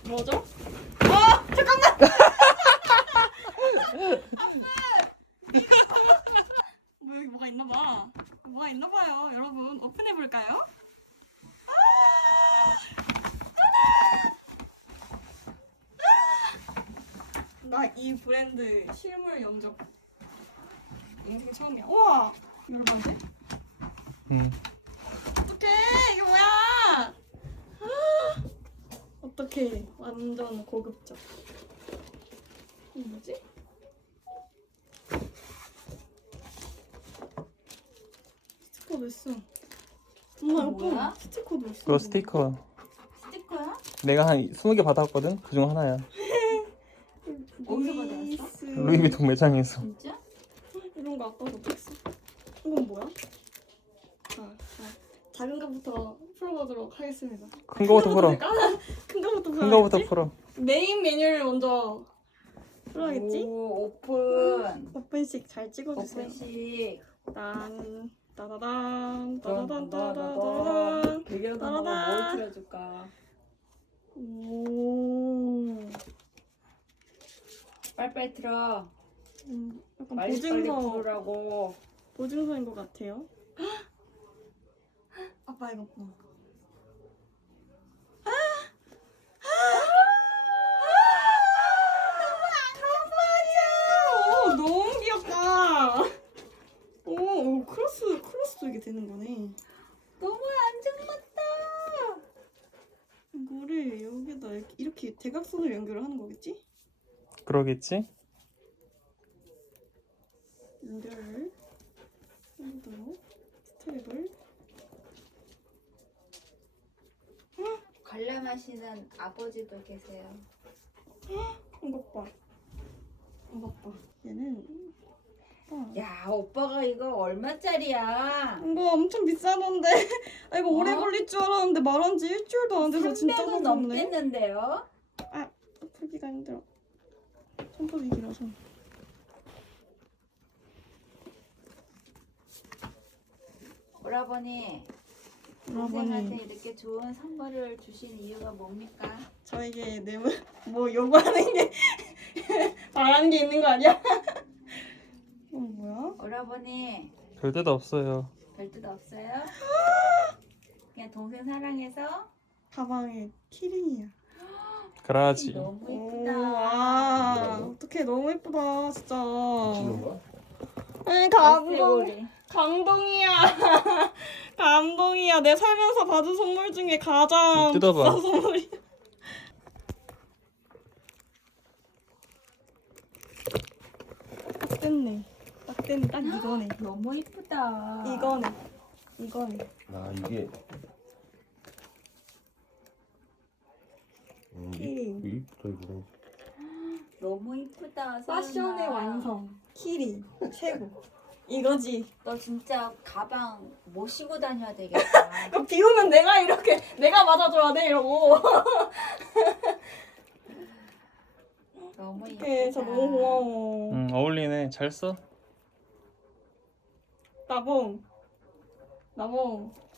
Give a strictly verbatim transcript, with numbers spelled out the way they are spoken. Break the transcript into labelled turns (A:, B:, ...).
A: 뭐죠? 아 잠깐만. 뭐 여기 뭐가 있나봐. 뭐가 있나봐요. 여러분 오픈해 볼까요? 나 이 브랜드 실물 영접 인생 처음이야. 우와 열받네.
B: 응.
A: 어떡해 이게 뭐야? 아, 어떡해 완전 고급져. 이게 뭐지? 스티커도 있어. 엄마
C: 어, 뭐야?
A: 예뻐. 스티커도 있어.
B: 그거 스티커.
C: 스티커야?
B: 내가 한 스무 개 받았거든. 그중 하나야.
C: 어디서 받아왔어?
A: 루이스.
B: 루이비통 매장에서.
C: 진짜?
A: 이런 거 아빠도 못했어. 이건 뭐야? 아, 자, 작은 거부터 풀어보도록 하겠습니다.
B: 큰 거부터 풀어.
A: 풀까? 큰 거부터 풀어.
B: 큰 거부터 풀어.
A: 메인 메뉴를 먼저 풀어야겠지?
C: 오, 오픈.
A: 오픈식 잘 찍어주세요.
C: 오픈식.
A: 딴 따다단 따다단
C: 따다단.
A: 따다단
C: 배경음악을
A: 따다단.
C: 뭘 틀어줄까?
A: 오.
C: 빨빨 틀어.
A: 음, 약간
C: 빨리 빨리
A: 보증서
C: 부르라고.
A: 보증서인 것 같아요. 아빠 이거 봐. 오, 너무 귀엽다. 오, 오, 크로스 크로스도 이게 되는 거네.
C: 너무 안정맞다.
A: 이거를 여기다 이렇게, 이렇게 대각선으로 연결을 하는 거겠지?
B: 그러겠지?
A: 연결을 한더 스트랩을.
C: 관람하시는 아버지도 계세요.
A: 이것 봐. 이것 봐. 얘는 아,
C: 야, 오빠가 이거 얼마짜리야?
A: 이거 엄청 비싸던데. 아, 이거 오래
C: 어?
A: 걸릴 줄 알았는데 말한 지 일주일도 안 돼서 진짜
C: 삼백은
A: 가볍네.
C: 넘겠는데요?
A: 아, 풀기가 힘들어. 손톱이 길어서.
C: 오라버니, 동생한테
A: 여러분이
C: 이렇게 좋은 선물을 주신 이유가 뭡니까?
A: 저에게 내뭐 뭐 요구하는 게 바라는 게 있는 거 아니야? 이건 뭐야?
C: 오라버니,
B: 별 데도 없어요.
C: 별 뜻 없어요? 그냥 동생 사랑해서?
A: 가방에 키링이야.
B: 그라지.
C: 너무
A: 오,
C: 이쁘다.
A: 와, 어떡해 너무 예쁘다 진짜.
D: 거야?
A: 에 감동.
C: 쇠고리.
A: 감동이야. 감동이야. 내 살면서 받은 선물 중에 가장
B: 뜯어봐.
A: 비싼 선물이야. 딱 됐네. 딱 됐네. 딱 이거네.
C: 너무 이쁘다.
A: 이거네. 이거네.
D: 아 이게 음,
A: 키링.
D: 이- 이쁘다 이거.
C: 너무 이쁘다.
A: 패션의
C: 서연아.
A: 완성. 키링. 최고. 이거지.
C: 너 진짜 가방 모시고 다녀야 되겠다.
A: 이거 비우면 내가 이렇게 내가 맞아줘야 돼 이러고.
C: 너무 이쁘다.
A: 어떡해. 저 너무 고마워.
B: 응, 어울리네. 잘 써.
A: 나봉. 나봉.